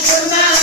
make them out.